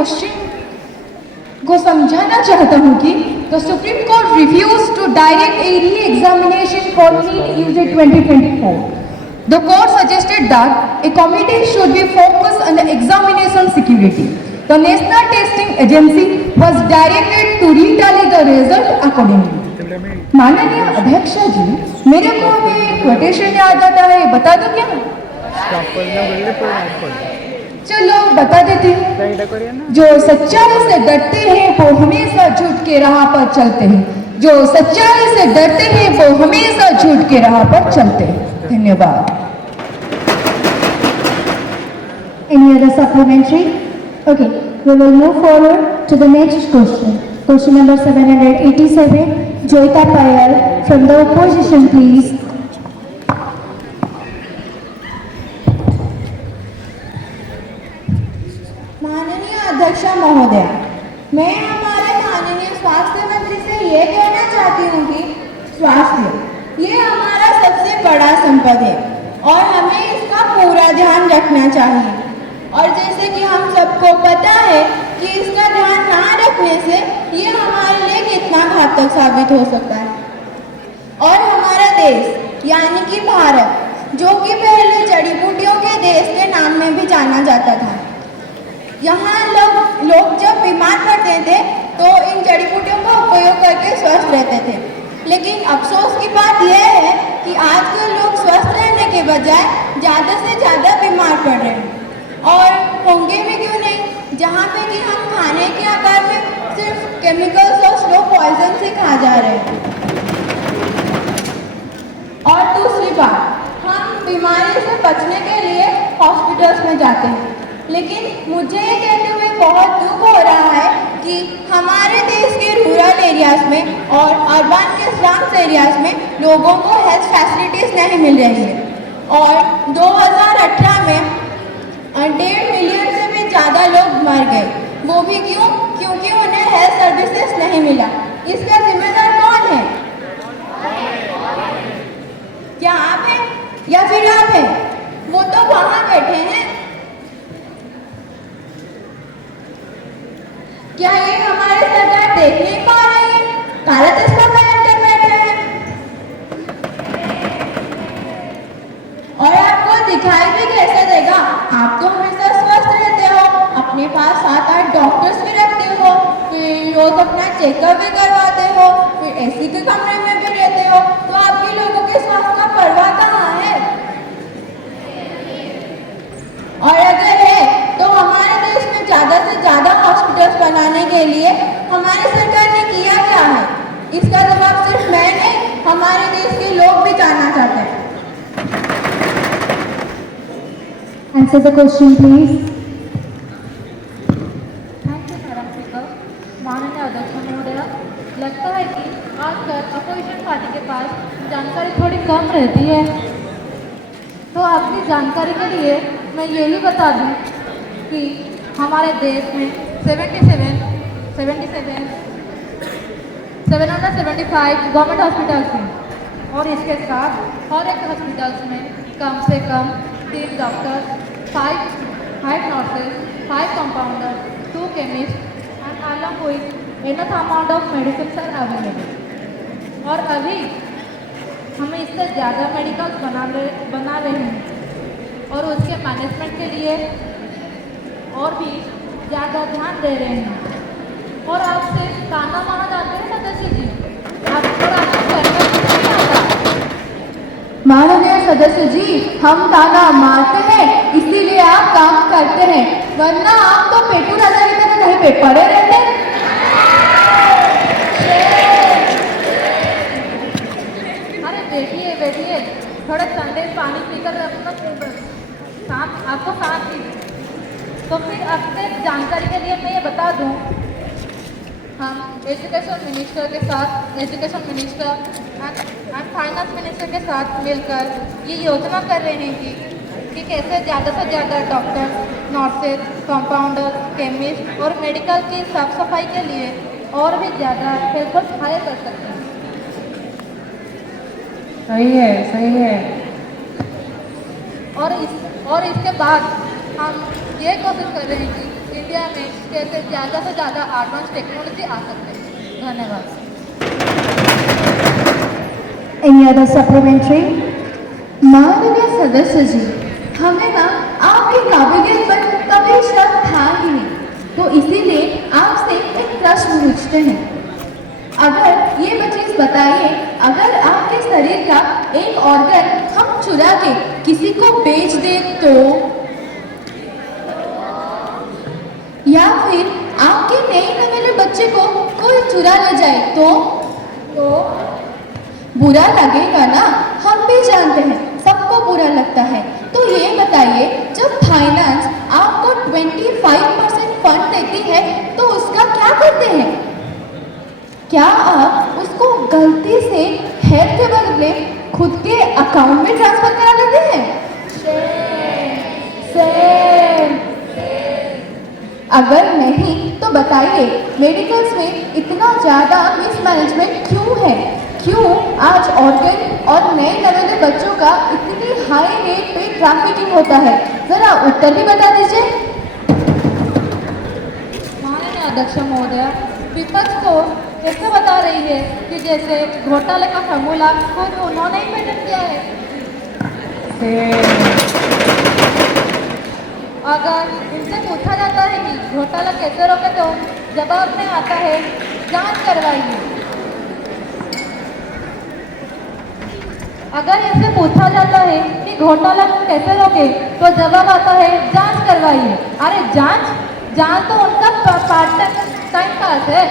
Question को समझाना चाहता हूँ कि the Supreme Court refuse to direct a re examination for NEET UG 2024. The court suggested that a committee should be focused on the examination security. The National Testing Agency was directed to retally the result accordingly. माननीय अध्यक्ष जी, मेरे को में quotation याद आता है, बता दो क्या? चलो बता देती हूँ। जो सच्चाई से डरते हैं वो हमेशा झूठ के राह पर चलते हैं। जो सच्चाई से डरते हैं वो हमेशा झूठ के राह पर चलते हैं। धन्यवाद। Any other supplementary? Okay, we will move forward to the next question. Question number 787, Joyita Payal from the opposition, please. माननीय अध्यक्ष महोदय, मैं हमारे माननीय स्वास्थ्य मंत्री से ये कहना चाहती हूँ कि स्वास्थ्य ये हमारा सबसे बड़ा संपद है और हमें इसका पूरा ध्यान रखना चाहिए। और जैसे कि हम सबको पता है कि इसका ध्यान ना रखने से ये हमारे लिए कितना घातक साबित हो सकता है। और हमारा देश यानी कि भारत, जो कि पहले जड़ी बूटियों के देश के नाम में भी जाना जाता था, यहाँ लोग जब बीमार पड़ते थे तो इन जड़ी बूटियों का उपयोग करके स्वस्थ रहते थे। लेकिन अफसोस की बात यह है कि आजकल लोग स्वस्थ रहने के बजाय ज़्यादा से ज़्यादा बीमार पड़ रहे हैं। और होंगे भी क्यों नहीं, जहाँ पे कि हम खाने के आकार में सिर्फ केमिकल्स और स्लो पॉइजन से खा जा रहे हैं। और दूसरी बात, हम बीमारी से बचने के लिए हॉस्पिटल्स में जाते हैं, लेकिन मुझे ये कहते हुए बहुत दुख हो रहा है कि हमारे देश के रूरल एरियाज़ में और अर्बन के स्लम्स एरियाज़ में लोगों को हेल्थ फैसिलिटीज़ नहीं मिल रही है। और 2018 में 1.5 मिलियन से भी ज़्यादा लोग मर गए। वो भी क्यों? क्योंकि उन्हें हेल्थ सर्विसेज नहीं मिला। इसका जिम्मेदार कौन है? क्या आप हैं या फिर आप हैं? वो तो वहाँ बैठे हैं। क्या ये हमारे सरकार देख नहीं पा रही है? काला चश्मा पहन कर बैठे हैं। और आपको दिखाई भी कैसे देगा? आप तो हमेशा स्वस्थ रहते हो, अपने पास 7-8 डॉक्टर्स भी रखते हो, फिर रोज अपना चेकअप भी करवाते हो, फिर एसी के कमरे में भी रहते हो, तो आपके लोगों के स्वास्थ्य का परवाह कहाँ है? और अगर है तो हमारे देश में ज़्यादा से ज़्यादा हॉस्पिटल्स बनाने के लिए हमारी सरकार ने किया क्या है? इसका जवाब सिर्फ मैं नहीं, हमारे देश के लोग भी जानना चाहते हैं। Answer the question, please. Thank you madam speaker. माननीय अध्यक्ष महोदय, लगता है कि आजकल अपोजिशन पार्टी के पास जानकारी थोड़ी कम रहती है, तो आपकी जानकारी के लिए मैं यही बता दूं कि हमारे देश में 775 गवर्नमेंट हॉस्पिटल्स हैं और इसके साथ हर एक हॉस्पिटल्स में कम से कम 3 doctor, 5 nurses, 5 compounder, 2 chemist and along with enough amount of medicines are available। और अभी हमें इससे ज़्यादा मेडिकल्स बना रहे हैं और उसके मैनेजमेंट के लिए और भी ज़्यादा ध्यान दे रहे हैं। और आपसे ताना मारा जाते हैं सदस्य जी, माननीय सदस्य जी, हम ताना मारते हैं इसीलिए आप काम करते हैं, वरना आप तो पेटू राजा की तरह कहीं पे पड़े रहते। अरे बैठिए, थोड़ा ठंडे पानी पीकर अपना सांस आपको सांस ली। तो फिर आपसे जानकारी के लिए मैं ये बता दूं, हम education minister and finance minister के साथ मिलकर ये योजना कर रहे हैं कि कैसे ज़्यादा से ज़्यादा डॉक्टर, नर्सेज, कंपाउंडर, केमिस्ट और मेडिकल की साफ सफाई के लिए और भी ज़्यादा हेल्पफुल सहाय कर सकते हैं। सही है। और इसके बाद हम ये कोशिश कर रहे हैं कि इन इंडिया में कैसे ज़्यादा से ज़्यादा एडवांस टेक्नोलॉजी आ सकते हैं। धन्यवाद। Any other supplementary? माननीय सदस्य जी, हमें ना आपकी काबिलियत पर कभी शक था ही नहीं, तो इसीलिए आपसे एक प्रश्न पूछते हैं। अगर ये बच्चे बताइए, अगर आपके शरीर का एक ऑर्गन हम चुरा के किसी को बेच दे तो, या फिर आपके नए नवेले बच्चे को कोई चुरा ले जाए तो बुरा लगेगा ना, हम भी जानते हैं सबको बुरा लगता है। तो ये बताइए, जब फाइनेंस आपको 25% फंड देती है तो उसका क्या करते हैं? क्या आप उसको गलती से हेल्थ के बदले खुद के अकाउंट में ट्रांसफर करा लेते हैं? अगर नहीं तो बताइए, मेडिकल्स में इतना ज़्यादा मिसमैनेजमेंट क्यों है? क्यों आज ऑर्गन और नए नवेले बच्चों का इतनी हाई रेट पे ट्रैफिकिंग होता है? जरा उत्तर भी बता दीजिए। माननीय अध्यक्ष महोदय, विपक्ष को कैसे बता रही है कि जैसे घोटाले का फॉर्मूला खुद उन्होंने ही मेंटेन किया है। अगर इनसे पूछा जाता है कि घोटाला कैसे रोके तो जवाब में आता है जांच करवाइए। अगर इनसे पूछा जाता है कि घोटाला कैसे रोके तो जवाब आता है जांच करवाइए। अरे जांच तो उनका पार्ट टाइम पास है।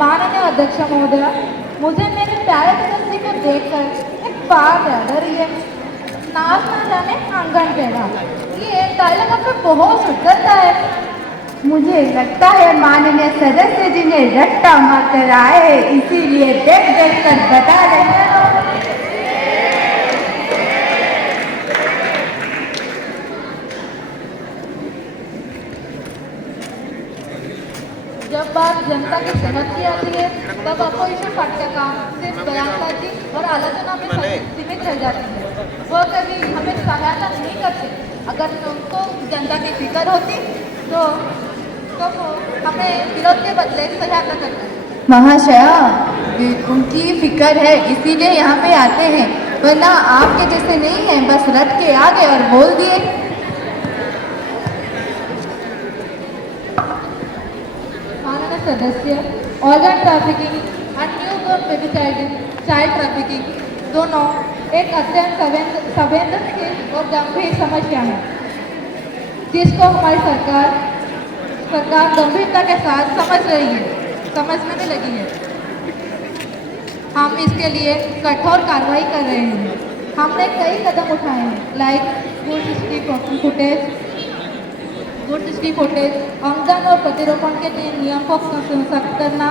माननीय अध्यक्ष महोदय, मुझे मेरे प्यारे सदस्य को देखकर एक बात याद आ रही है, नाच ना जाने आंगन टेढ़ा। ये डायलॉग आपको बहुत सूट करता है। मुझे लगता है माननीय सदस्य जी ने रट्टा मारकर आए हैं, इसीलिए देख देख कर बता रहे हैं। जब बात जनता की सेहत की आती है तब अपोजिशन पार्टी का काम सिर्फ बयानबाजी और आलोचना में सीमित रह जाती है। वो कभी हमें सहायता नहीं करते। अगर उनको जनता की फिक्र होती तो वो हमें विरोध के बदले सहायता करते। महाशया, उनकी फिक्र है इसीलिए यहाँ पे आते हैं, वरना आपके जैसे नहीं हैं, बस रट के आ गए और बोल दिए। माननीय सदस्य, ऑर्गन ट्रैफिकिंग और न्यूबॉर्न बेबीसाइड चाइल्ड ट्रैफिकिंग दोनों एक अत्यंत संवेदनशील और गंभीर समस्या है, जिसको हमारी सरकार गंभीरता के साथ समझने में लगी है। हम इसके लिए कठोर कार्रवाई कर रहे हैं। हमने कई कदम उठाए हैं, लाइक गुड हिस्ट्री फुटेज, आमदन और प्रतिरोपण के नियम को सख्त करना,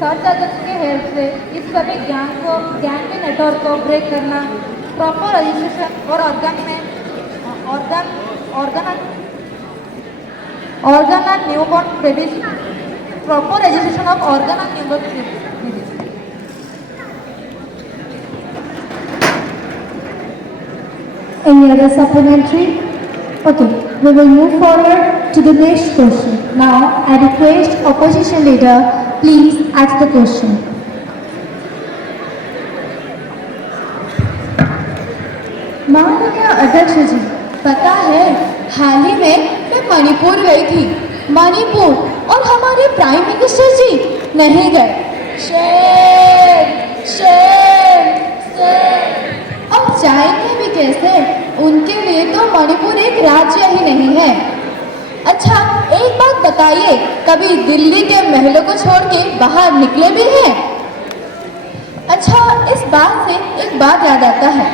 सर्च के हेल्प से इस सभी ज्ञान के नेटवर्क को ब्रेक करना, प्रॉपर रजिस्ट्रेशन और organ and newborn babies, proper registration of organ and newborn babies. Any other supplementary? Okay, we will move forward to the next question. Now, I request opposition leader, please ask the question. माननीय अध्यक्ष जी, पता है हाल ही में मैं मणिपुर गई थी। मणिपुर और हमारे प्राइम मिनिस्टर जी नहीं गए। शेर शेर शेर। और जाएंगे भी कैसे? उनके लिए तो मणिपुर एक राज्य ही नहीं है। अच्छा, एक बात बताइए, कभी दिल्ली के महलों को छोड़ के बाहर निकले भी हैं? अच्छा, इस बात से एक बात याद आता है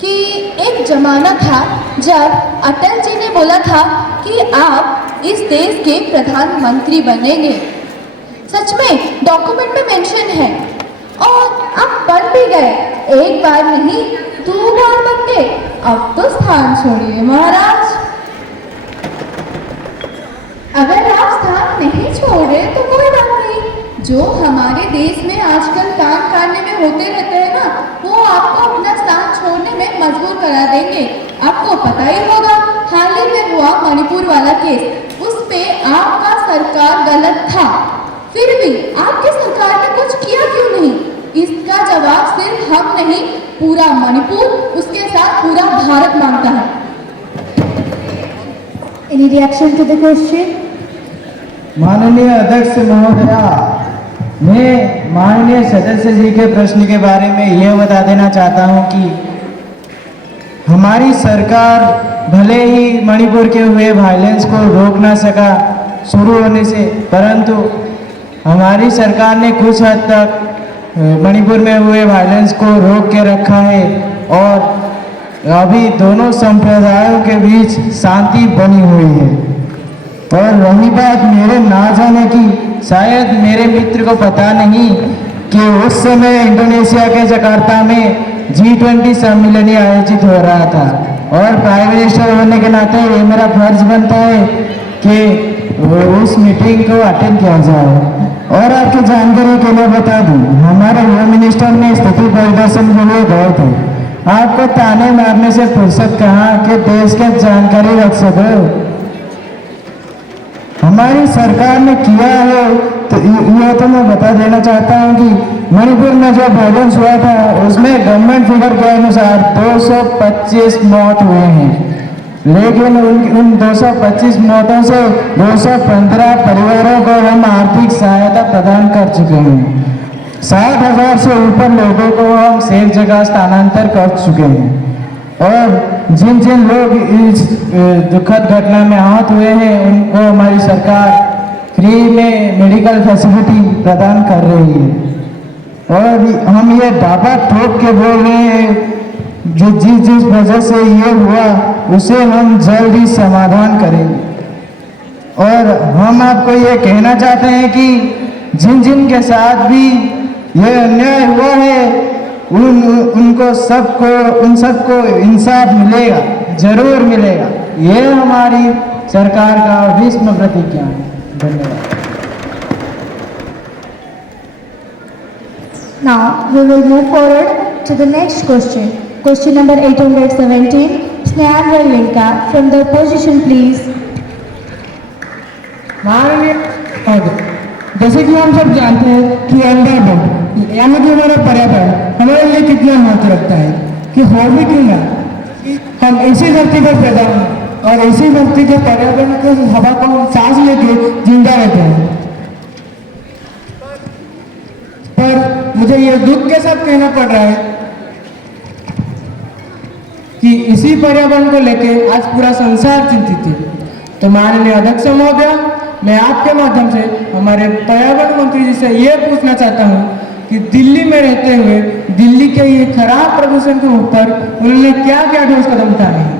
कि एक जमाना था जब अटल जी ने बोला था कि आप इस देश के प्रधानमंत्री बनेंगे। सच में डॉक्यूमेंट में मेंशन है और आप बन भी गए। एक बार नहीं, 2 बार बन गए। अब तो स्थान छोड़िए महाराज। अगर आप स्थान नहीं छोड़ रहे तो कोई बात नहीं, जो हमारे देश में आजकल कान काटने में होते रहते हैं ना, वो आपको अपना स्थान छोड़ने में मजबूर करा देंगे। आपको पता ही होगा, हाल ही में हुआ मणिपुर वाला केस, उस पे आपका सरकार गलत था, फिर भी आपकी सरकार ने कुछ किया क्यों नहीं? इसका जवाब सिर्फ हम नहीं, पूरा मणिपुर, उसके साथ पूरा भारत मांगता है। Any reaction to the question? माननीय अध्यक्ष महोदया, मैं माननीय सदस्य जी के प्रश्न के बारे में यह बता देना चाहता हूं कि हमारी सरकार भले ही मणिपुर के हुए वायलेंस को रोक ना सका शुरू होने से, परंतु हमारी सरकार ने कुछ हद तक मणिपुर में हुए वायलेंस को रोक के रखा है और अभी दोनों संप्रदायों के बीच शांति बनी हुई है। और रही बात मेरे ना जाने की, शायद मेरे मित्र को पता नहीं कि उस समय इंडोनेशिया के जकार्ता में G20 सम्मेलन आयोजित हो रहा था और प्राइम मिनिस्टर होने के नाते ये मेरा फर्ज बनता है कि उस मीटिंग को अटेंड किया जाए। और आपकी जानकारी के लिए बता दूं, हमारे होम मिनिस्टर ने स्थिति परिदर्शन के लिए गए थे। आपको ताने मारने से फुर्सत कहाँ कि देश की जानकारी रख सको। हमारी सरकार ने किया है तो यह तो मैं बता देना चाहता हूं कि मणिपुर में जो वायलेंस हुआ था उसमें गवर्नमेंट फिगर के अनुसार 225 मौत हुए हैं, लेकिन उन 225 मौतों से 215 परिवारों को हम आर्थिक सहायता प्रदान कर चुके हैं। 60,000 से ऊपर लोगों को हम सेफ जगह स्थानांतर कर चुके हैं और जिन जिन लोग इस दुखद घटना में आहत हुए हैं उनको हमारी सरकार फ्री में मेडिकल फैसिलिटी प्रदान कर रही है। और हम ये दावा ठोक के बोल रहे हैं जो जिस वजह से ये हुआ उसे हम जल्द ही समाधान करेंगे। और हम आपको ये कहना चाहते हैं कि जिन जिन के साथ भी ये अन्याय हुआ है उन सबको इंसाफ मिलेगा, जरूर मिलेगा। ये हमारी सरकार का भीष्म प्रतिज्ञा है। धन्यवाद। Now we will move forward to the next question. Question number 817. Sneha Linka from the opposition, please. माननीय महोदय, जैसे कि हम सब जानते हैं कि एनवायरमेंट यानी कि हमारा पर्यावरण हमारे लिए कितना महत्व रखता है कि हो भी क्यों ना हम इसी धरती पर पैदा हुए और इसी धरती के पर्यावरण के हवा को हम सांस लेके जिंदा रहते हैं। पर मुझे ये दुख के साथ कहना पड़ रहा है कि इसी पर्यावरण को लेके आज पूरा संसार चिंतित है। तो माननीय अध्यक्ष महोदय, मैं आपके माध्यम से हमारे पर्यावरण मंत्री जी से ये पूछना चाहता हूँ कि दिल्ली में रहते हुए दिल्ली के ये खराब प्रदूषण के ऊपर उन्होंने क्या क्या ठोस कदम उठाए हैं।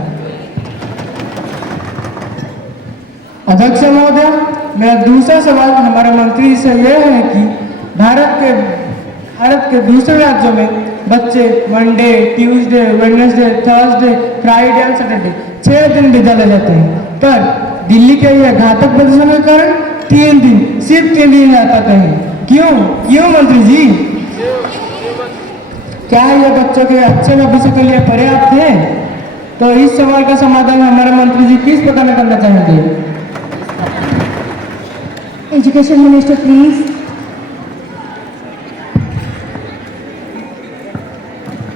अध्यक्ष महोदय, मेरा दूसरा सवाल हमारे मंत्री जी से यह है कि भारत के दूसरे राज्यों में बच्चे Monday, Tuesday, Wednesday, Thursday, Friday और सैटरडे 6 दिन विद्यालय जाते हैं, पर दिल्ली के यह घातक प्रदूषण के कारण 3 दिन, सिर्फ 3 दिन जा पाते हैं। क्यों मंत्री जी? क्या ये बच्चों के अच्छे भविष्य के लिए पर्याप्त है? तो इस सवाल का समाधान हमारे मंत्री जी किस प्रकार में करना चाहेंगे? Education Minister, please.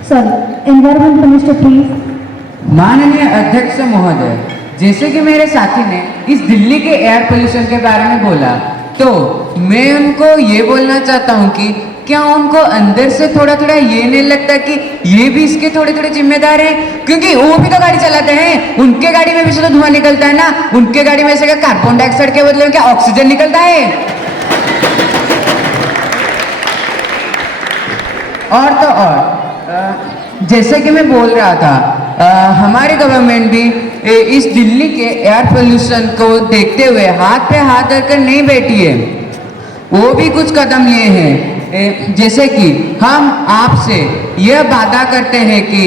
Sorry, Environment Minister, please. माननीय अध्यक्ष महोदय, जैसे कि मेरे साथी ने इस दिल्ली के एयर पोल्यूशन के बारे में बोला, तो मैं उनको ये बोलना चाहता हूँ कि क्या उनको अंदर से थोड़ा थोड़ा ये नहीं लगता कि ये भी इसके थोड़े थोड़े जिम्मेदार हैं? क्योंकि वो भी तो गाड़ी चलाते हैं, उनके गाड़ी में भी से तो धुआं निकलता है ना। उनके गाड़ी में से क्या कार्बन डाइऑक्साइड के बदले में क्या ऑक्सीजन निकलता है? और तो और जैसे कि मैं बोल रहा था, हमारी गवर्नमेंट भी इस दिल्ली के एयर पोल्यूशन को देखते हुए हाथ पे हाथ रखकर नहीं बैठी है, वो भी कुछ कदम लिए हैं। जैसे कि हम आपसे यह वादा करते हैं कि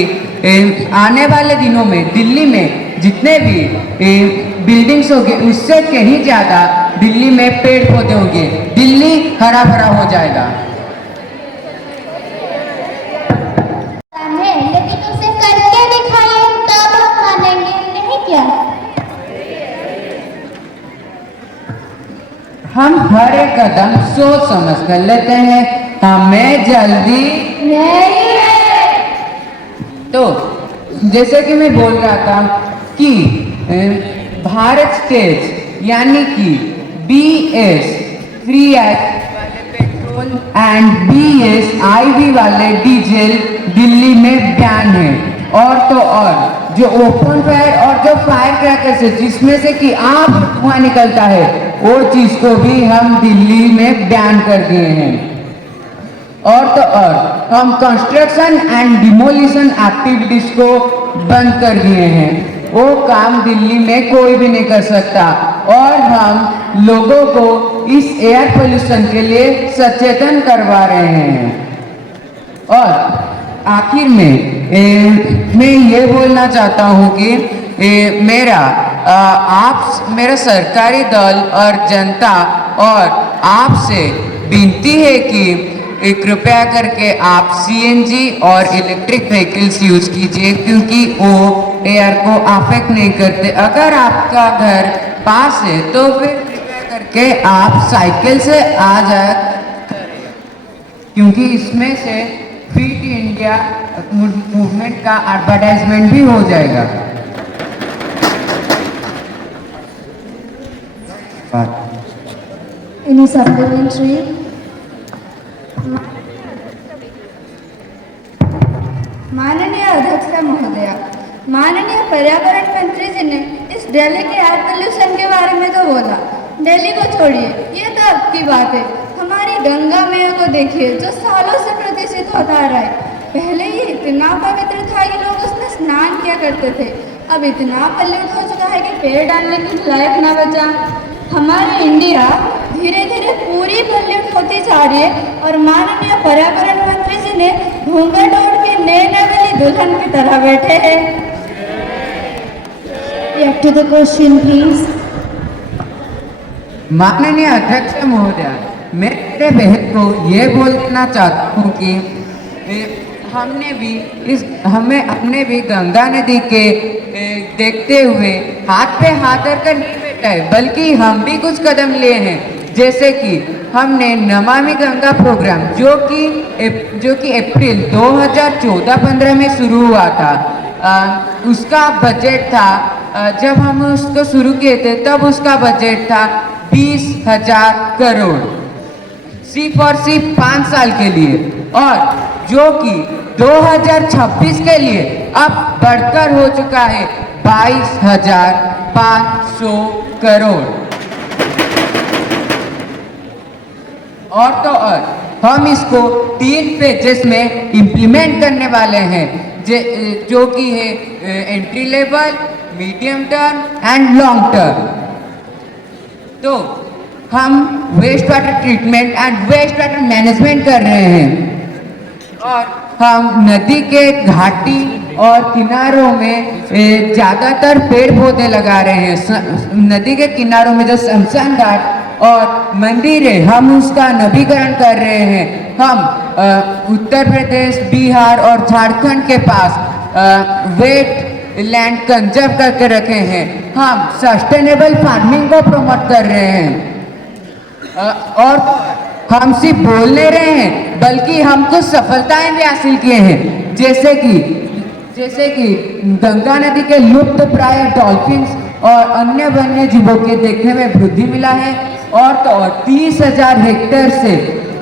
आने वाले दिनों में दिल्ली में जितने भी बिल्डिंग्स होंगे उससे कहीं ज़्यादा दिल्ली में पेड़ पौधे होंगे, दिल्ली हरा भरा हो जाएगा। है, लेकिन उसे करके दिखाइए तब हम मानेंगे, नहीं क्या? हम हर एक कदम सोच समझ कर लेते हैं, हमें जल्दी नहीं है। तो जैसे कि मैं बोल रहा था कि भारत स्टेज यानी कि BS फ्री वाले पेट्रोल एंड BS IV वाले डीजल दिल्ली में बैन है। और तो और जो ओपन फायर और जो फायर क्रैकर्स है जिसमें से कि आग धुआं निकलता है, वो चीज को भी हम दिल्ली में बैन कर दिए हैं। और तो और हम कंस्ट्रक्शन एंड डिमोलिशन एक्टिविटीज को बंद कर दिए हैं, वो काम दिल्ली में कोई भी नहीं कर सकता। और हम लोगों को इस एयर पोल्यूशन के लिए सचेतन करवा रहे हैं। और आखिर में मैं ये बोलना चाहता हूँ कि मेरा सरकारी दल और जनता और आपसे विनती है कि कृपया करके आप CNG और इलेक्ट्रिक व्हीकल्स यूज कीजिए, क्योंकि वो एयर को अफेक्ट नहीं करते। अगर आपका घर पास है तो फिर कृपया करके आप साइकिल से आ जाए, क्योंकि इसमें से फिट इंडिया मूवमेंट का एडवर्टाइजमेंट भी हो जाएगा। Any supplementary? माननीय अध्यक्ष महोदय, माननीय पर्यावरण मंत्री जी ने इस दिल्ली के एयर पोल्यूशन के बारे में तो बोला, दिल्ली को छोड़िए, ये तो अब की बात है। हमारी गंगा मैया को देखिए जो सालों से प्रदूषित होता आ रहा है। पहले ये इतना पवित्र था कि लोग उसमें स्नान किया करते थे, अब इतना पल्यूट हो चुका है कि पैर डालने की लायक ना बचा। हमारी इंडिया धीरे धीरे पूरी पल्यूट होती जा रही है और माननीय पर्यावरण मंत्री जी ने घूंघट ओढ़ के नैना वाली दुल्हन की तरह बैठे हैं। Back to the question, please. माननीय अध्यक्ष महोदय, मैं मेरे बहन को ये बोलना चाहता हूँ कि हमें अपने भी गंगा नदी के देखते हुए हाथ पे हाथ रखकर नहीं बैठा है, बल्कि हम भी कुछ कदम लिए हैं। जैसे कि हमने नमामि गंगा प्रोग्राम जो कि अप्रैल 2014-15 में शुरू हुआ था, उसका बजट था, जब हम उसको शुरू किए थे तब उसका बजट था 20,000 करोड़, सिर्फ और सिर्फ 5 साल के लिए। और जो कि 2026 के लिए अब बढ़कर हो चुका है 22,500 करोड़। और तो और हम इसको 3 फेजेस में इम्प्लीमेंट करने वाले हैं, जो कि है entry level, medium term and long term. तो हम waste water treatment and waste water management कर रहे हैं, और हम नदी के घाटी और किनारों में ज़्यादातर पेड़ पौधे लगा रहे हैं। नदी के किनारों में जो शमशान घाट और मंदिर है, हम उसका नवीकरण कर रहे हैं। हम उत्तर प्रदेश, बिहार और झारखंड के पास वेट लैंड कंजर्व करके रखे हैं। हम सस्टेनेबल फार्मिंग को प्रमोट कर रहे हैं। और हम सिर्फ बोल नहीं रहे हैं, बल्कि हम कुछ सफलताएं भी हासिल किए हैं, जैसे कि गंगा नदी के लुप्त प्राय डॉल्फिन्स और अन्य वन्य जीवों के देखने में वृद्धि मिला है। और तो और 30,000 हेक्टेयर से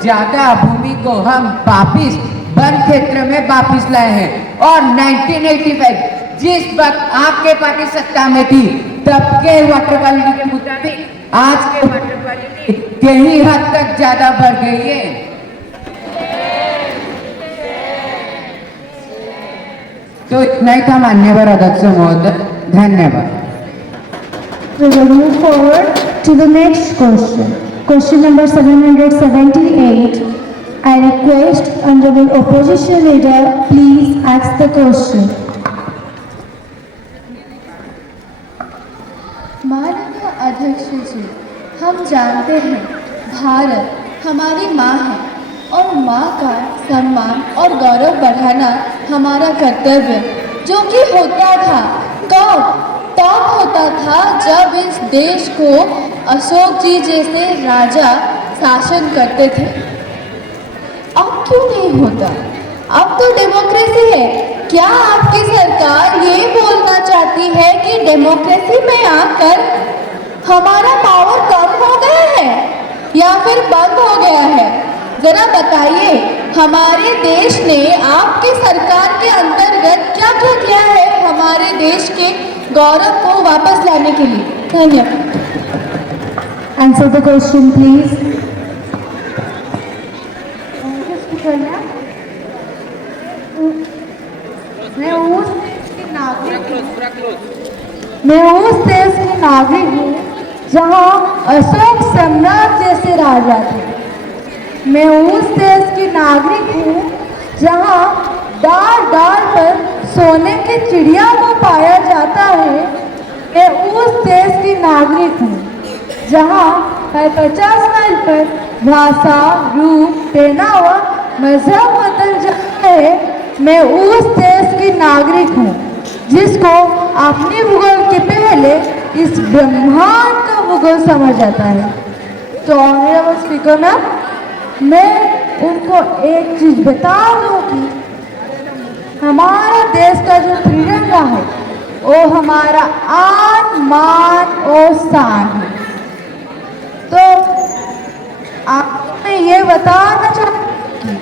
ज्यादा भूमि को हम वापिस वन क्षेत्र में वापिस लाए हैं। और 1985 जिस वक्त आपके पार्टी सत्ता में थी, तब के वाटर क्वालिटी के मुताबिक आज के वाटर क्वालिटी कहीं हद तक ज्यादा बढ़ गई है। तो इतना ही था मान्यवर अध्यक्ष महोदय, धन्यवाद। We will move forward to the next question. Question number 778. I request Honorable Opposition Leader, please ask the question. माननीय अध्यक्ष जी, हम जानते हैं, भारत हमारी माँ है और माँ का सम्मान और गौरव बढ़ाना हमारा कर्तव्य, जो कि होता था कब? तब होता था जब इस देश को अशोक जी जैसे राजा शासन करते थे। अब क्यों नहीं होता? अब तो डेमोक्रेसी है। क्या आपकी सरकार ये बोलना चाहती है कि डेमोक्रेसी में आकर हमारा पावर कम हो गया है या फिर बंद हो गया है? जरा बताइए, हमारे देश ने आपकी सरकार के अंतर्गत क्या क्या किया है हमारे देश के गौरव को वापस लाने के लिए? धन्यवाद। Answer the question, please. मैं उस देश की नागरिक हूँ जहाँ अशोक सम्राट जैसे राजा थे। मैं उस देश की नागरिक हूँ जहाँ डाल डाल पर सोने की चिड़िया को पाया जाता है। मैं उस देश की नागरिक हूँ जहाँ हर 50 मील पर भाषा, रूप, पहनावा, मजहब बदल जाता है। मैं उस देश की नागरिक हूँ जिसको अपने भूगोल के पहले इस ब्रह्मांड का भूगोल समझ जाता है। तो ऑनरेबल स्पीकर मैम, मैं उनको एक चीज बता दूं कि हमारा देश का जो तिरंगा है वो हमारा आन, मान और शान है। तो आपने ये बताना चाहती हूँ कि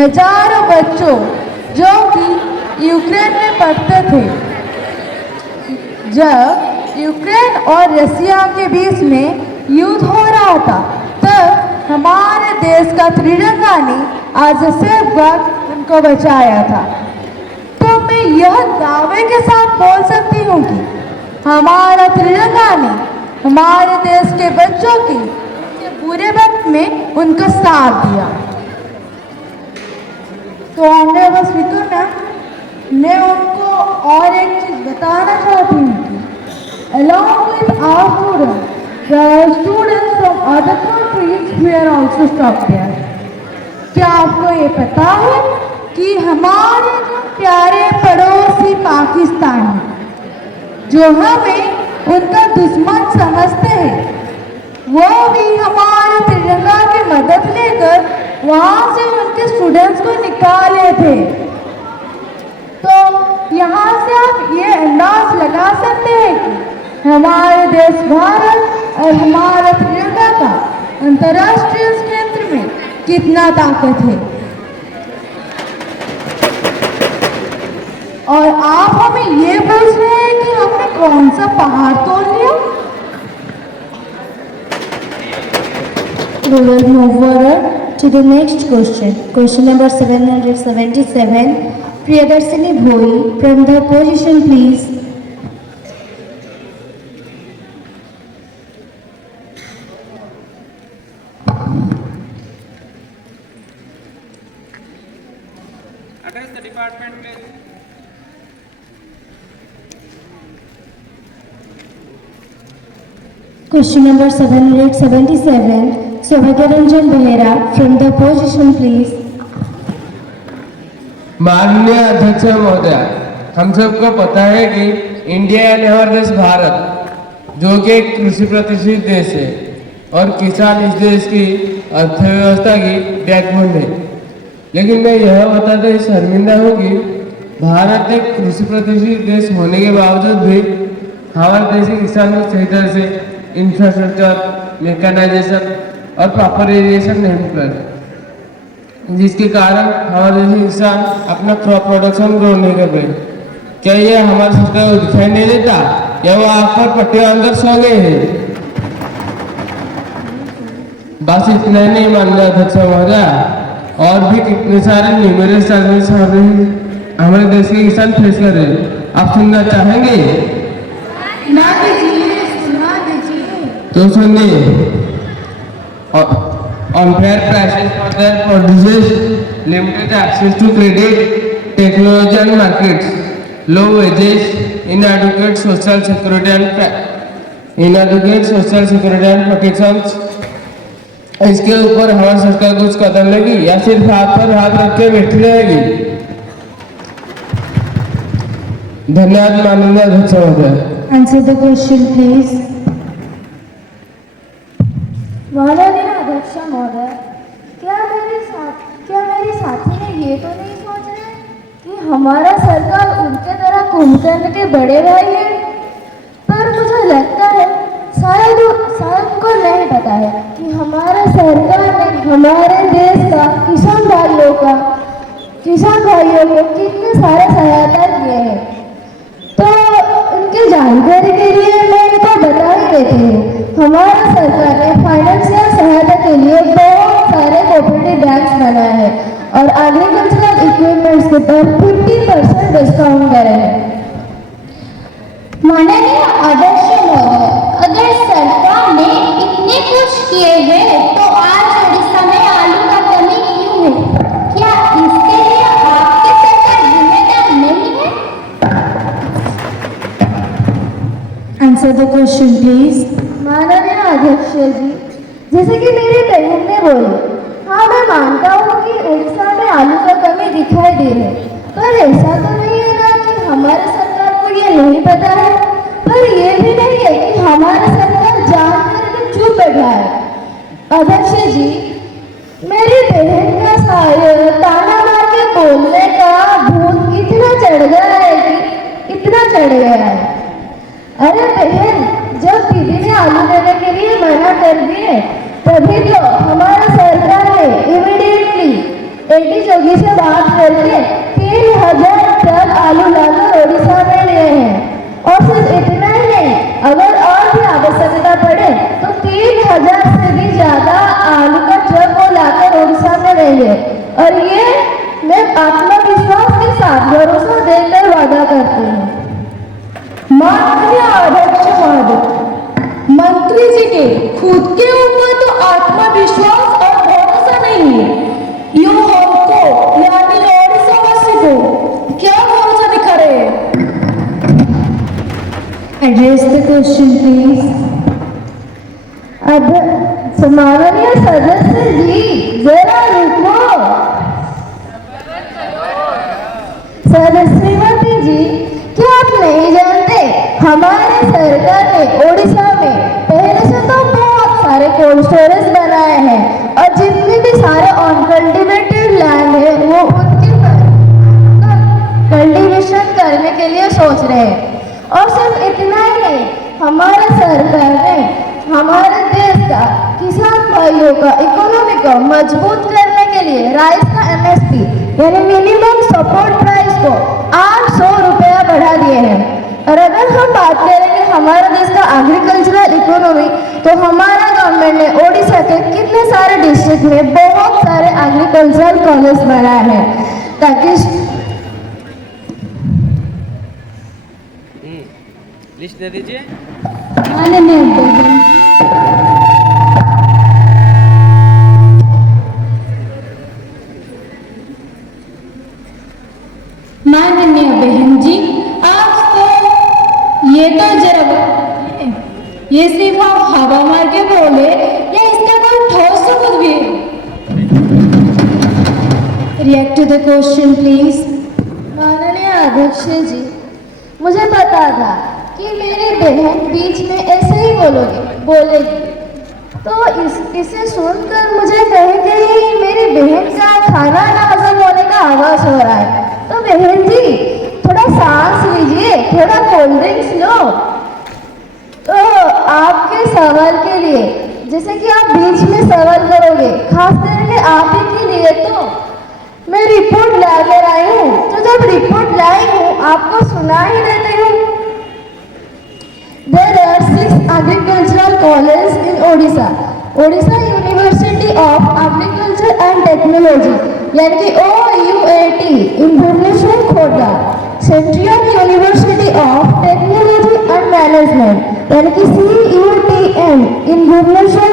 हजारों बच्चों जो कि यूक्रेन में पढ़ते थे, जब यूक्रेन और रसिया के बीच में युद्ध हो रहा था, तब हमारे देश का तिरंगा ने आज सेफ गार्ड उनको बचाया था। तो मैं यह दावे के साथ बोल सकती हूँ कि हमारा तिरंगा ने हमारे देश के बच्चों के बुरे वक्त में उनका साथ दिया। तो ऑनरेबल स्पीकर मैम, मैं उनको और एक चीज बताना चाहती हूँ कि along with our students, there are students from other countries who are also stuck there. क्या आपको ये पता है कि हमारे जो प्यारे पड़ोसी पाकिस्तान है, जो हमें उनका दुश्मन समझते हैं, वो भी हमारे तिरंगा की मदद लेकर वहाँ से उनके स्टूडेंट्स को निकाले थे। तो यहाँ से आप ये अंदाज लगा सकते हैं कि हमारे देश भारत और हमारे तिरंगा का अंतर्राष्ट्रीय क्षेत्र में कितना ताकत है। और आप हमें ये पूछ रहे हैं कि हमने कौन सा पहाड़ तोड़ लिया? We will move forward to the next question. Question number 777. Priyadarshini Bhoi from the opposition, please. Address the department, please. Question number 777. Saubhagyaranjan Behera from the opposition, please. माननीय अध्यक्ष महोदय, हम सबको पता है कि इंडिया एंड हमारा देश भारत जो कि एक कृषि प्रतिष्ठित देश है और किसान इस देश की अर्थव्यवस्था की बैकबोन है। लेकिन मैं यह बताते शर्मिंदा हूँ कि भारत एक कृषि प्रतिष्ठित देश होने के बावजूद भी हमारे देश के किसान को सही तरह से इंफ्रास्ट्रक्चर, मैकेनाइजेशन और प्रॉपर इरिगेशन नहीं मिल रहा, जिसके कारण हमारे देश के किसान अपना क्रॉप प्रोडक्शन ग्रो नहीं कर रहे। क्या ये हमारे सरकार को दिखाई नहीं देता या वो आप पर पट्टे अंदर सो गए हैं? बस इतना ही नहीं माननीय अध्यक्ष महोदय, और भी कितने सारे न्यूमरस चैलेंजेस हमारे देश के किसान फेस कर रहे हैं। आप सुनना चाहेंगे? तो सुनिए। Unfair prices for their produces, limited access to credit, technology and markets, low wages, inadequate social security and protections, इसके ऊपर हमारी सरकार कुछ कदम लेगी या सिर्फ हाथ पर हाथ रख के बैठी रहेगी? धन्यवाद माननीय अध्यक्ष महोदय। Answer the question, please. माननीय अध्यक्ष महोदय, क्या मेरी साथी ने ये तो नहीं सोच रहे कि हमारा सरकार उनके तरह कुंभकर्ण के बड़े भाई है? पर मुझे लगता है शायद उनको नहीं पता है कि हमारा सरकार ने हमारे देश का किसान भाइयों को कितने सारे सहायता किए हैं। तो उनकी जानकारी के लिए मैं इनको बता ही देती हूँ। हमारा सरकार ने फाइनेंशियल सहायता के लिए बहुत सारे कोऑपरेटिव बैंक्स बनाए हैं और एग्रीकल्चरल इक्विपमेंट्स के पर 50% डिस्काउंट करे हैं। माननीय अध्यक्ष महोदय, अगर सरकार ने इतने कुछ किए हैं तो आज उड़ीसा में आलू का कमी क्यों है? क्या इसके लिए आपकी सरकार जिम्मेदार नहीं है? Answer the question, please. माननीय अध्यक्ष जी, जैसे कि मेरी बहन ने बोली, हाँ मैं मानता हूँ कि उड़ीसा में आलू का कमी दिखाई दे रही है, पर ऐसा तो नहीं है ना कि हमारे सरकार को ये नहीं पता है। पर ये भी नहीं है कि हमारा सरकार जानकर के चुप बैठा है। अध्यक्ष जी, मेरी बहन का ताना मार के बोलने का भूत इतना चढ़ गया है। अरे बहन, जब दीदी ने आलू लेने के लिए मना कर दिए तभी तो हमारा सरकार ने इमीडिएटली एडी जोगी से बात करके 3000 टन आलू लाकर उड़ीसा में लिए हैं। और सिर्फ इतना ही नहीं, अगर और भी आवश्यकता पड़े तो 3000 से भी ज्यादा आलू का ट्रक को लाकर उड़ीसा में लेंगे। और ये मैं आत्मविश्वास के साथ भरोसा देकर वादा करती हूँ। माननीय अध्यक्ष महोदय, मंत्री जी के खुद के ऊपर तो आत्मविश्वास और भरोसा नहीं है, यो हमको यानी ओडिशावासी को क्या भरोसा दिखा रहे हैं? Address the question, please. माननीय सदस्य जी, जरा रुको। श्रीमती जी, क्या आप नहीं जानते हमारे सरकार ने ओडिशा में पहले से तो बहुत सारे कोल्ड स्टोरेज बनाए हैं और जितने भी सारे अनकल्टिवेटेड लैंड है वो उनके कल्टीवेशन करने के लिए सोच रहे हैं। और सिर्फ इतना ही नहीं, हमारे सरकार ने हमारे देश का किसान भाइयों का इकोनॉमी को मजबूत करने के लिए राइस का MSP यानी मिनिमम सपोर्ट प्राइस को 800 रुपया बढ़ा दिए हैं। और अगर हम बात करेंगे हमारे देश का एग्रीकल्चरल इकोनॉमी, तो हमारा गवर्नमेंट ने ओडिशा के कितने सारे डिस्ट्रिक्ट में बहुत सारे एग्रीकल्चरल कॉलेज बनाए हैं ताकि लिस्ट दे दीजिए। माननीय बहन जी, आज तो ये तो जरा ये सिर्फ आप हवा मार के बोले या इसका कोई ठोस सबूत भी है? React to the question, please. माननीय अध्यक्ष जी, मुझे पता था कि मेरी बहन बीच में ऐसे ही बोलेगी। तो इसे सुनकर मुझे कहीं मेरी बहन का खाना ना हजम होने का आवाज हो रहा है। तो बहन जी, थोड़ा सांस लीजिए, थोड़ा कोल्ड ड्रिंक्स लो। तो आपके सवाल के लिए, जैसे कि आप बीच में सवाल करोगे, खास करके आप ही के लिए, तो मैं रिपोर्ट लाकर आई हूँ। तो जब रिपोर्ट लाई हूँ आपको सुना ही देती हूँ। There are 6 agricultural colleges in Odisha. Odisha University of Agriculture and Technology यानी कि OUAT in Bhubaneswar, Khordha. Central University of Technology and Management यानी कि CUTM in Bhubaneswar,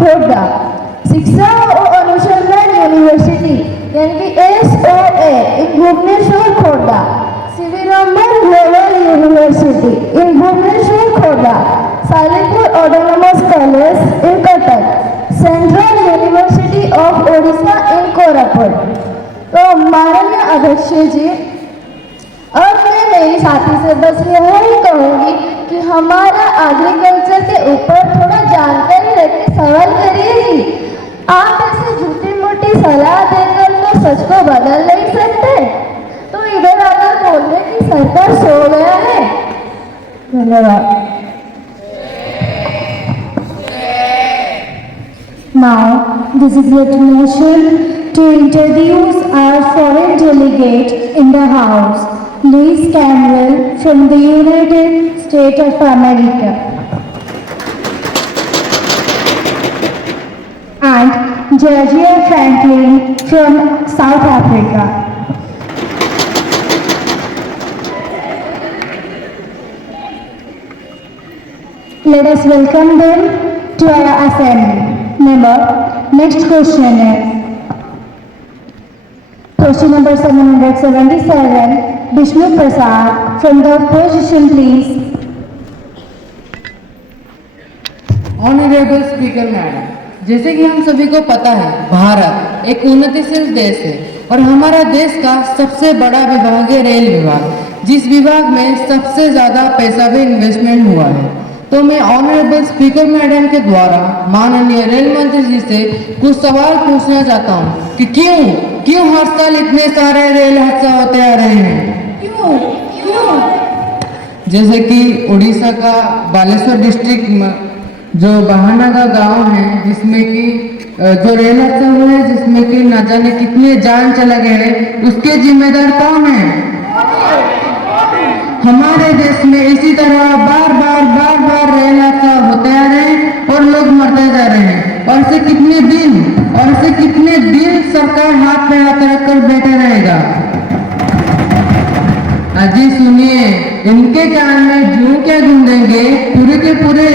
Khordha. शिक्षा और अनुसंधान यूनिवर्सिटी यानी कि SOA in Bhubaneswar, Khordha. Sivirambal Global University in Bhubaneswar, Khordha. Salipur Autonomous College in Cuttack. Central Odisha इन कोरापुट। तो माननीय अध्यक्ष जी, और मैं मेरी साथी से बस यह ही कहूँगी कि हमारा एग्रीकल्चर के ऊपर थोड़ा जानकारी रख के सवाल करिए जी। आप ऐसे झूठी मूठी सलाह देकर तो सच को बदल नहीं सकते। तो इधर आकर बोल रहे कि सरकार सो गया है। धन्यवाद। Now, this is your motion to introduce our foreign delegate in the House, Luis Campbell from the United States of America, and Georgia Franklin from South Africa. Let us welcome them to our assembly. Member, next question is question number 777, Vishnu Prasad from the opposition, please. Honourable speaker madam, जैसे कि हम सभी को पता है, भारत एक उन्नतिशील देश है और हमारा देश का सबसे बड़ा विभाग है रेल विभाग, जिस विभाग में सबसे ज़्यादा पैसा भी इन्वेस्टमेंट हुआ है। तो मैं ऑनरेबल स्पीकर मैडम के द्वारा माननीय रेल मंत्री जी से कुछ सवाल पूछना चाहता हूँ कि क्यों हर साल इतने सारे रेल हादसा होते आ रहे हैं? क्यों? जैसे कि उड़ीसा का बालेश्वर डिस्ट्रिक्ट में जो बहानागा गांव है, जिसमें कि जो रेल हादसा हुआ है, जिसमें कि न जाने कितने जान चले गए हैं, उसके जिम्मेदार कौन है? हमारे देश में इसी तरह बार बार रेल हादसा होते आ रहे हैं और लोग मरते जा रहे हैं। और इसे कितने दिन सरकार हाथ पे हाथ रख कर बैठे रहेगा? अजी सुनिए, इनके कान में जूं क्या गूंजेंगे, पूरे के पूरे